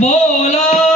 बोला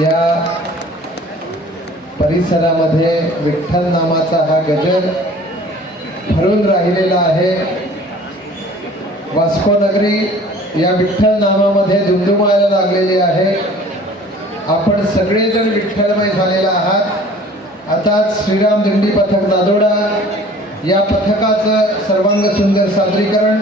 या परिसरामध्ये विठ्ठल नामाचा हा गजर भरून राहिलेला आहे. वास्को नगरी या विठ्ठल नामामध्ये दुमदुमायला लागलेली आहे. आपण सगळेजण विठ्ठलमय झालेला आहात. आताच श्रीराम दिंडी पथक दादोडा या पथकाचं सर्वांग सुंदर सादरीकरण